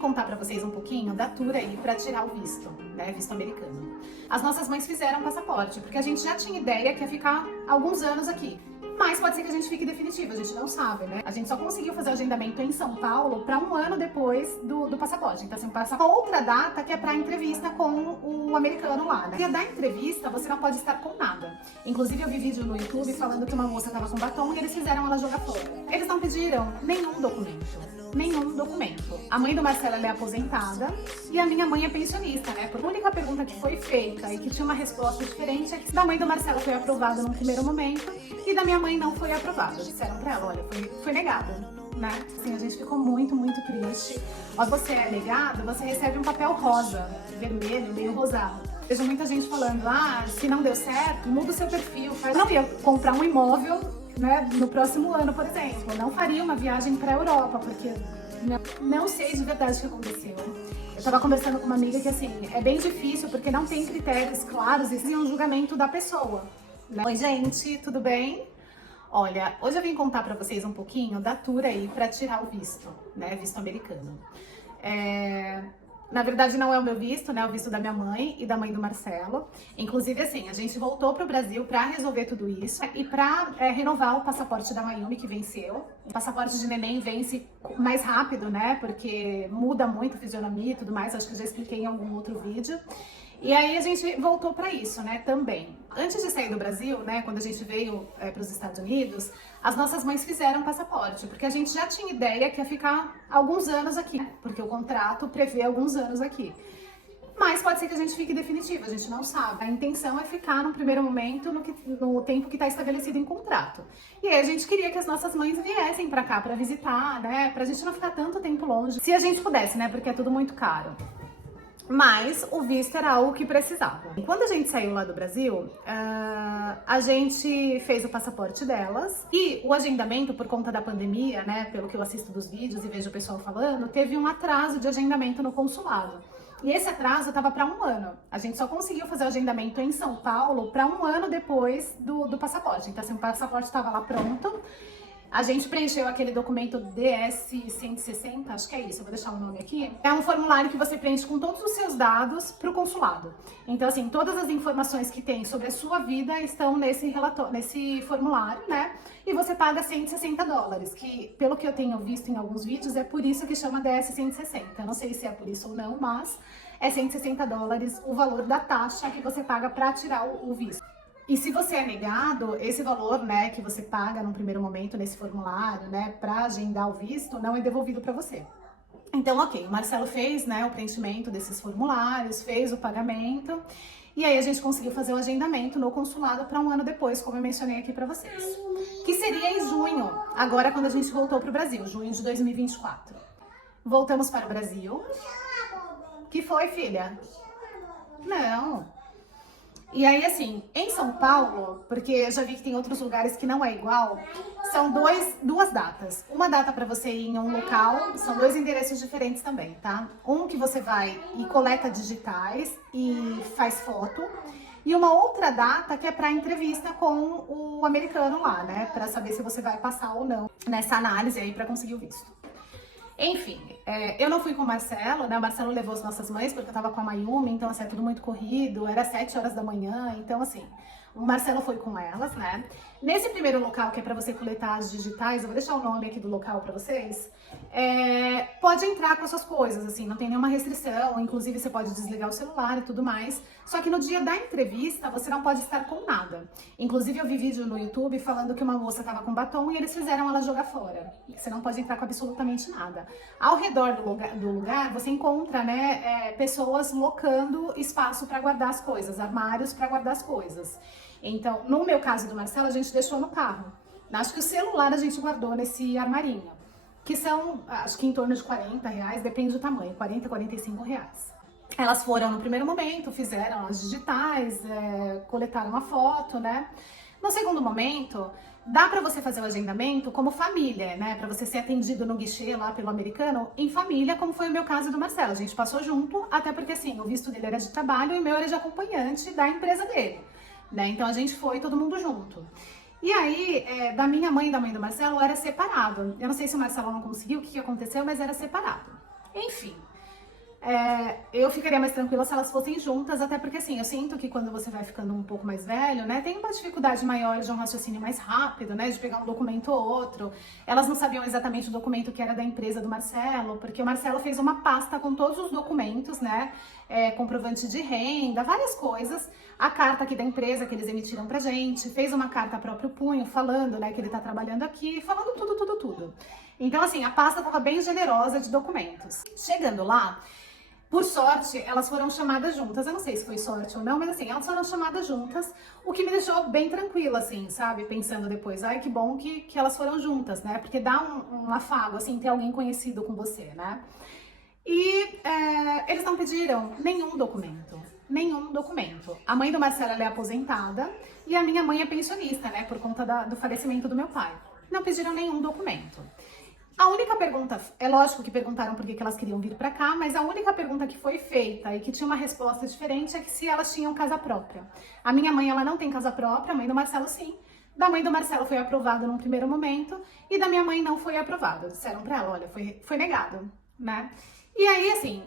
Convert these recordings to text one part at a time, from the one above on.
Contar para vocês um pouquinho da tour aí para tirar o visto, né, visto americano. As nossas mães fizeram passaporte, porque a gente já tinha ideia que ia ficar alguns anos aqui. Mas pode ser que a gente fique definitivo, a gente não sabe, né? A gente só conseguiu fazer o agendamento em São Paulo para um ano depois do passaporte. Então, assim, passa outra data que é para entrevista com o americano lá, né? E da entrevista, você não pode estar com nada. Inclusive, eu vi vídeo no YouTube falando que uma moça tava com batom e eles fizeram ela jogar fora. Eles não pediram nenhum documento. Nenhum documento. A mãe do Marcelo ela é aposentada e a minha mãe é pensionista, né? A única pergunta que foi feita e que tinha uma resposta diferente é que da mãe do Marcelo foi aprovada num primeiro momento e da minha mãe não foi aprovada. Disseram pra ela, olha, foi negada, né? Assim, a gente ficou muito, muito triste. Ó, você é negado, você recebe um papel rosa, vermelho, meio rosado. Vejo muita gente falando, se não deu certo, muda o seu perfil. Eu não ia comprar um imóvel, né, no próximo ano, por exemplo. Não faria uma viagem para a Europa, porque não sei de verdade o que aconteceu. Eu tava conversando com uma amiga que, assim, é bem difícil porque não tem critérios claros e um julgamento da pessoa, né? Oi, gente, tudo bem? Olha, hoje eu vim contar para vocês um pouquinho da tour aí para tirar o visto, né, visto americano. Na verdade, não é o meu visto, né? É o visto da minha mãe e da mãe do Marcelo. Inclusive, assim, a gente voltou pro Brasil pra resolver tudo isso e pra renovar o passaporte da Mayumi, que venceu. O passaporte de neném vence mais rápido, né? Porque muda muito a fisionomia e tudo mais. Acho que eu já expliquei em algum outro vídeo. E aí a gente voltou para isso, né, também. Antes de sair do Brasil, né, quando a gente veio para os Estados Unidos, as nossas mães fizeram passaporte, porque a gente já tinha ideia que ia ficar alguns anos aqui, porque o contrato prevê alguns anos aqui. Mas pode ser que a gente fique definitivo, a gente não sabe. A intenção é ficar no primeiro momento no tempo que está estabelecido em contrato. E aí a gente queria que as nossas mães viessem para cá para visitar, né, pra gente não ficar tanto tempo longe, se a gente pudesse, né, porque é tudo muito caro. Mas o visto era algo que precisava. E quando a gente saiu lá do Brasil, a gente fez o passaporte delas e o agendamento, por conta da pandemia, né, pelo que eu assisto dos vídeos e vejo o pessoal falando, teve um atraso de agendamento no consulado. E esse atraso estava para um ano. A gente só conseguiu fazer o agendamento em São Paulo para um ano depois do passaporte. Então, assim, o passaporte estava lá pronto. A gente preencheu aquele documento DS-160, acho que é isso, eu vou deixar o nome aqui. É um formulário que você preenche com todos os seus dados para o consulado. Então, assim, todas as informações que tem sobre a sua vida estão nesse formulário, né? E você paga $160, que, pelo que eu tenho visto em alguns vídeos, é por isso que chama DS-160. Eu não sei se é por isso ou não, mas é $160 o valor da taxa que você paga para tirar o visto. E se você é negado, esse valor, né, que você paga no primeiro momento nesse formulário, né, para agendar o visto, não é devolvido para você. Então, ok, o Marcelo fez, né, o preenchimento desses formulários, fez o pagamento, e aí a gente conseguiu fazer o agendamento no consulado para um ano depois, como eu mencionei aqui para vocês. Que seria em junho, agora quando a gente voltou para o Brasil, junho de 2024. Voltamos para o Brasil. Que foi, filha? Não. E aí, assim, em São Paulo, porque eu já vi que tem outros lugares que não é igual, são duas datas. Uma data para você ir em um local, são dois endereços diferentes também, tá? Um que você vai e coleta digitais e faz foto, e uma outra data que é para entrevista com o americano lá, né? Para saber se você vai passar ou não nessa análise aí para conseguir o visto. Enfim, eu não fui com o Marcelo, né? O Marcelo levou as nossas mães porque eu tava com a Mayumi, então assim, é tudo muito corrido, era 7 horas da manhã, então assim, o Marcelo foi com elas, né? Nesse primeiro local, que é pra você coletar as digitais, eu vou deixar o nome aqui do local pra vocês, pode entrar com as suas coisas, assim, não tem nenhuma restrição, inclusive você pode desligar o celular e tudo mais, só que no dia da entrevista você não pode estar com nada. Inclusive eu vi vídeo no YouTube falando que uma moça tava com batom e eles fizeram ela jogar fora. Você não pode entrar com absolutamente nada. Ao redor do lugar você encontra, né, pessoas locando espaço para guardar as coisas, armários para guardar as coisas. Então, no meu caso do Marcelo, a gente deixou no carro. Acho que o celular a gente guardou nesse armarinho, que são, acho que em torno de R$40, depende do tamanho, 40, R$45. Elas foram no primeiro momento, fizeram as digitais, coletaram a foto, né? No segundo momento, dá pra você fazer o agendamento como família, né? Pra você ser atendido no guichê lá pelo americano em família, como foi o meu caso do Marcelo. A gente passou junto, até porque assim, o visto dele era de trabalho e o meu era de acompanhante da empresa dele, né? Então a gente foi todo mundo junto. E aí, da minha mãe e da mãe do Marcelo era separado. Eu não sei se o Marcelo não conseguiu, o que aconteceu, mas era separado. Enfim, Eu ficaria mais tranquila se elas fossem juntas, até porque assim, eu sinto que quando você vai ficando um pouco mais velho, né, tem uma dificuldade maior de um raciocínio mais rápido, né, de pegar um documento ou outro. Elas não sabiam exatamente o documento que era da empresa do Marcelo, porque o Marcelo fez uma pasta com todos os documentos, né, comprovante de renda, várias coisas, a carta aqui da empresa que eles emitiram pra gente, fez uma carta a próprio punho, falando, né, que ele tá trabalhando aqui, falando tudo. Então, assim, a pasta tava bem generosa de documentos. Chegando lá, por sorte, elas foram chamadas juntas. Eu não sei se foi sorte ou não, mas assim, elas foram chamadas juntas, o que me deixou bem tranquila, assim, sabe? Pensando depois, ai, que bom que elas foram juntas, né? Porque dá um afago, assim, ter alguém conhecido com você, né? E eles não pediram nenhum documento. Nenhum documento. A mãe do Marcelo ela é aposentada e a minha mãe é pensionista, né? Por conta do falecimento do meu pai. Não pediram nenhum documento. A única pergunta, é lógico que perguntaram por que elas queriam vir pra cá, mas a única pergunta que foi feita e que tinha uma resposta diferente é que se elas tinham casa própria. A minha mãe, ela não tem casa própria, a mãe do Marcelo sim. Da mãe do Marcelo foi aprovado num primeiro momento e da minha mãe não foi aprovado. Disseram pra ela, olha, foi negado, né? E aí, assim,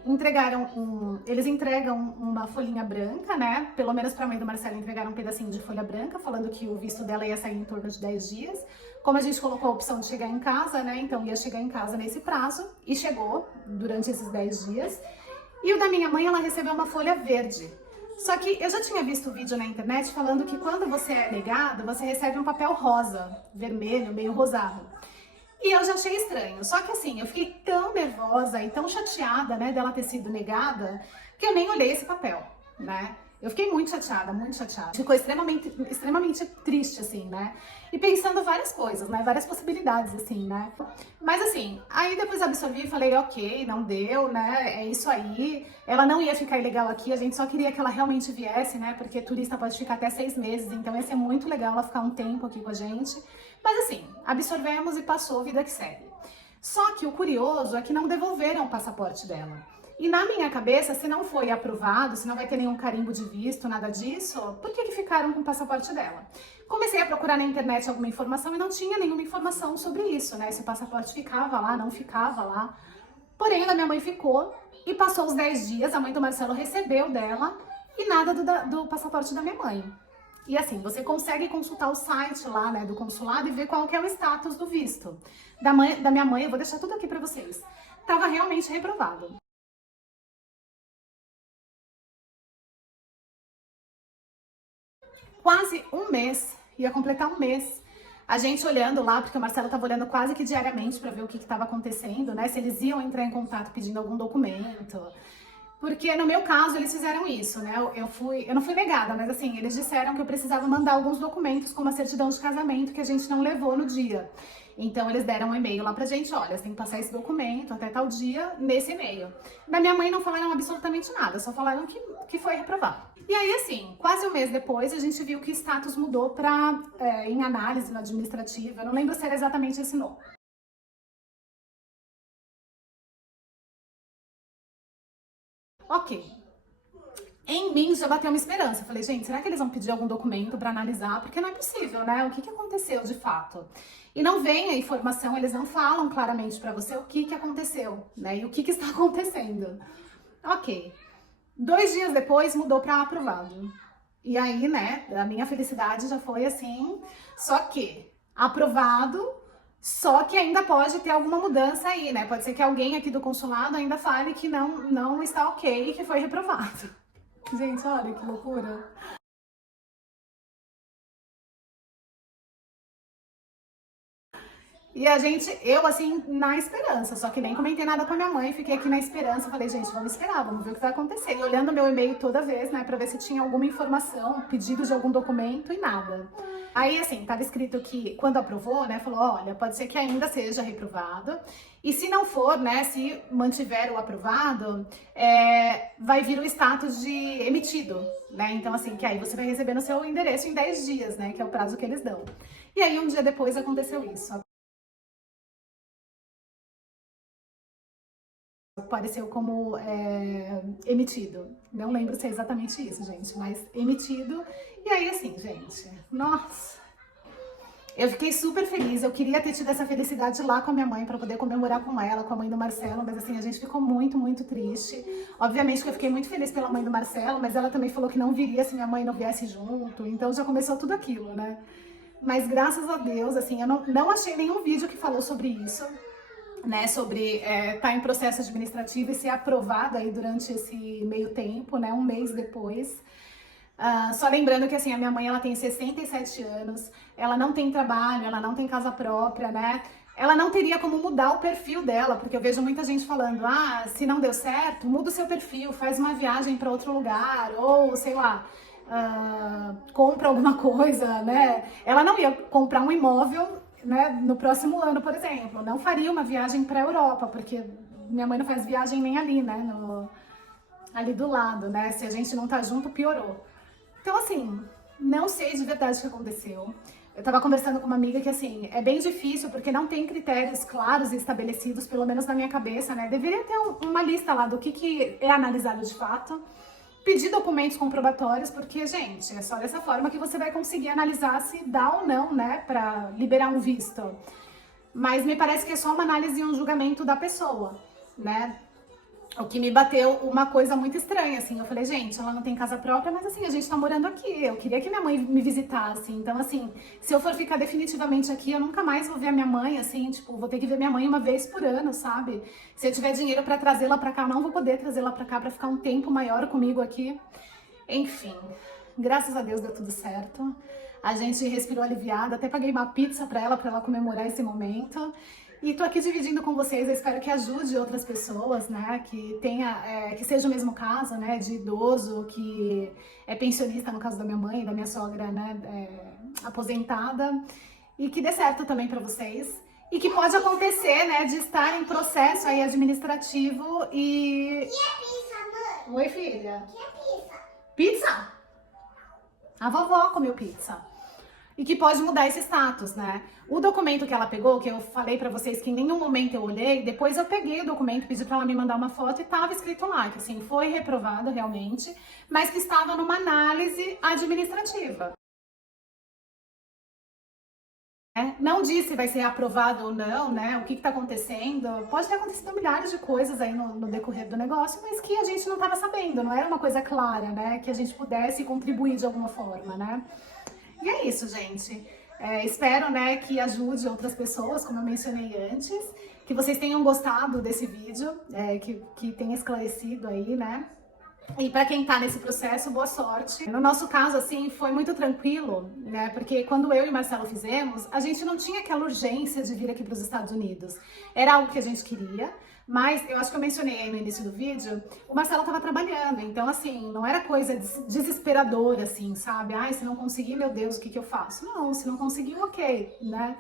eles entregam uma folhinha branca, né? Pelo menos pra mãe do Marcelo entregaram um pedacinho de folha branca, falando que o visto dela ia sair em torno de 10 dias. Como a gente colocou a opção de chegar em casa, né? Então ia chegar em casa nesse prazo e chegou durante esses 10 dias. E o da minha mãe, ela recebeu uma folha verde. Só que eu já tinha visto vídeo na internet falando que quando você é negado, você recebe um papel rosa, vermelho, meio rosado. E eu já achei estranho. Só que assim, eu fiquei tão nervosa e tão chateada, né, dela ter sido negada, que eu nem olhei esse papel, né? Eu fiquei muito chateada, muito chateada. Ficou extremamente triste, assim, né? E pensando várias coisas, né? Várias possibilidades, assim, né? Mas assim, aí depois absorvi e falei, ok, não deu, né? É isso aí. Ela não ia ficar ilegal aqui, a gente só queria que ela realmente viesse, né? Porque turista pode ficar até 6 meses, então ia ser muito legal ela ficar um tempo aqui com a gente. Mas assim, absorvemos e passou, vida que segue. Só que o curioso é que não devolveram o passaporte dela. E na minha cabeça, se não foi aprovado, se não vai ter nenhum carimbo de visto, nada disso, por que ficaram com o passaporte dela? Comecei a procurar na internet alguma informação e não tinha nenhuma informação sobre isso, né? Se o passaporte ficava lá, não ficava lá. Porém, a minha mãe ficou e passou os 10 dias, a mãe do Marcelo recebeu dela e nada do passaporte da minha mãe. E assim, você consegue consultar o site lá, né, do consulado e ver qual que é o status do visto. Da minha mãe, eu vou deixar tudo aqui pra vocês. Tava realmente reprovado. Quase um mês, ia completar um mês. A gente olhando lá, porque o Marcelo estava olhando quase que diariamente para ver o que estava acontecendo, né? Se eles iam entrar em contato pedindo algum documento. Porque no meu caso eles fizeram isso, né? Eu não fui negada, mas assim, eles disseram que eu precisava mandar alguns documentos, como a certidão de casamento, que a gente não levou no dia. Então eles deram um e-mail lá pra gente, olha, você tem que passar esse documento até tal dia nesse e-mail. Da minha mãe não falaram absolutamente nada, só falaram que foi reprovado. E aí, assim, quase um mês depois, a gente viu que o status mudou pra, em análise no administrativo. Eu não lembro se era exatamente esse nome. Ok. Em mim já bateu uma esperança. Eu falei, gente, será que eles vão pedir algum documento para analisar? Porque não é possível, né? O que aconteceu de fato? E não vem a informação, eles não falam claramente para você o que aconteceu, né? E o que está acontecendo. Ok. 2 dias depois mudou para aprovado. E aí, né, a minha felicidade já foi assim, só que aprovado, só que ainda pode ter alguma mudança aí, né? Pode ser que alguém aqui do consulado ainda fale que não está ok e que foi reprovado. Gente, olha que loucura. E a gente, eu assim, na esperança, só que nem comentei nada com a minha mãe, fiquei aqui na esperança, falei, gente, vamos esperar, vamos ver o que vai acontecer. E olhando meu e-mail toda vez, né, pra ver se tinha alguma informação, pedido de algum documento e nada. Aí, assim, tava escrito que quando aprovou, né, falou, olha, pode ser que ainda seja reprovado, e se não for, né, se mantiver o aprovado, vai vir o status de emitido, né, então assim, que aí você vai receber no seu endereço em 10 dias, né, que é o prazo que eles dão. E aí, um dia depois aconteceu isso. Apareceu como emitido. Não lembro se é exatamente isso, gente, mas emitido. E aí, assim, gente, nossa. Eu fiquei super feliz, eu queria ter tido essa felicidade lá com a minha mãe, pra poder comemorar com ela, com a mãe do Marcelo, mas assim, a gente ficou muito, muito triste. Obviamente que eu fiquei muito feliz pela mãe do Marcelo, mas ela também falou que não viria se minha mãe não viesse junto, então já começou tudo aquilo, né? Mas graças a Deus, assim, eu não achei nenhum vídeo que falou sobre isso, né, sobre tá em processo administrativo e ser aprovado aí durante esse meio tempo, né, um mês depois. Só lembrando que assim, a minha mãe ela tem 67 anos, ela não tem trabalho, ela não tem casa própria, né? Ela não teria como mudar o perfil dela, porque eu vejo muita gente falando, se não deu certo, muda o seu perfil, faz uma viagem para outro lugar, ou sei lá, compra alguma coisa, né? Ela não ia comprar um imóvel, né, no próximo ano, por exemplo, não faria uma viagem para a Europa, porque minha mãe não faz viagem nem ali, né, ali do lado, né? Se a gente não tá junto, piorou. Então, assim, não sei de verdade o que aconteceu. Eu tava conversando com uma amiga que, assim, é bem difícil porque não tem critérios claros e estabelecidos, pelo menos na minha cabeça, né? Deveria ter uma lista lá do que é analisado de fato, pedir documentos comprobatórios, porque, gente, é só dessa forma que você vai conseguir analisar se dá ou não, né, pra liberar um visto. Mas me parece que é só uma análise e um julgamento da pessoa, né? O que me bateu uma coisa muito estranha, assim, eu falei, gente, ela não tem casa própria, mas assim, a gente tá morando aqui, eu queria que minha mãe me visitasse, então assim, se eu for ficar definitivamente aqui, eu nunca mais vou ver a minha mãe, assim, tipo, vou ter que ver minha mãe uma vez por ano, sabe? Se eu tiver dinheiro pra trazê-la pra cá, eu não vou poder trazê-la pra cá pra ficar um tempo maior comigo aqui. Enfim, graças a Deus deu tudo certo. A gente respirou aliviada, até paguei uma pizza pra ela comemorar esse momento. E tô aqui dividindo com vocês, eu espero que ajude outras pessoas, né, que que seja o mesmo caso, né, de idoso, que é pensionista, no caso da minha mãe, da minha sogra, né, aposentada, e que dê certo também pra vocês. E que pode acontecer, né, de estar em processo aí administrativo e... Que é pizza, mãe? Oi, filha. Que é pizza? Pizza? A vovó comeu pizza. E que pode mudar esse status, né? O documento que ela pegou, que eu falei pra vocês que em nenhum momento eu olhei, depois eu peguei o documento, pedi pra ela me mandar uma foto e tava escrito lá que assim, foi reprovado realmente, mas que estava numa análise administrativa. Não disse se vai ser aprovado ou não, né? O que tá acontecendo. Pode ter acontecido milhares de coisas aí no decorrer do negócio, mas que a gente não tava sabendo, não era uma coisa clara, né? Que a gente pudesse contribuir de alguma forma, né? E é isso, gente. Espero, né, que ajude outras pessoas, como eu mencionei antes, que vocês tenham gostado desse vídeo, que tenha esclarecido aí, né? E para quem tá nesse processo, boa sorte. No nosso caso, assim, foi muito tranquilo, né? Porque quando eu e Marcelo fizemos, a gente não tinha aquela urgência de vir aqui para os Estados Unidos. Era algo que a gente queria, mas eu acho que eu mencionei aí no início do vídeo, o Marcelo tava trabalhando, então assim, não era coisa desesperadora, assim, sabe? Ai, se não conseguir, meu Deus, o que eu faço? Não, se não conseguir, ok, né?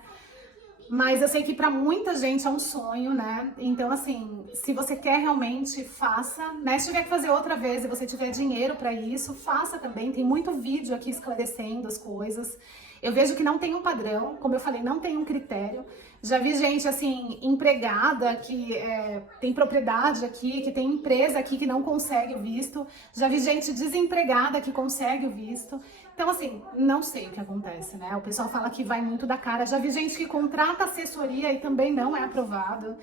Mas eu sei que pra muita gente é um sonho, né? Então, assim, se você quer realmente, faça, né? Se tiver que fazer outra vez e você tiver dinheiro pra isso, faça também. Tem muito vídeo aqui esclarecendo as coisas. Eu vejo que não tem um padrão, como eu falei, não tem um critério. Já vi gente, assim, empregada que tem propriedade aqui, que tem empresa aqui que não consegue o visto. Já vi gente desempregada que consegue o visto. Então, assim, não sei o que acontece, né? O pessoal fala que vai muito da cara. Já vi gente que contrata assessoria e também não é aprovado.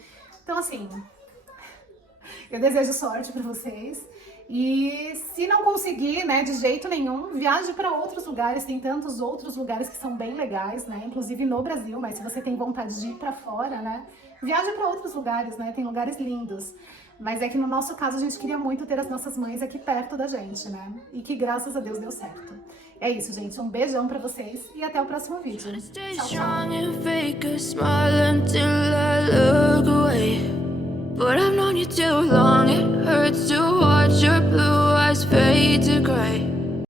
Então, assim, eu desejo sorte para vocês. E se não conseguir, né, de jeito nenhum, viaje para outros lugares. Tem tantos outros lugares que são bem legais, né? Inclusive no Brasil, mas se você tem vontade de ir para fora, né? Viaje para outros lugares, né? Tem lugares lindos. Mas é que no nosso caso a gente queria muito ter as nossas mães aqui perto da gente, né? E que graças a Deus deu certo. É isso, gente. Um beijão pra vocês e até o próximo vídeo. Tchau, tchau. But I've known you too long, it hurts to watch your blue eyes fade to gray.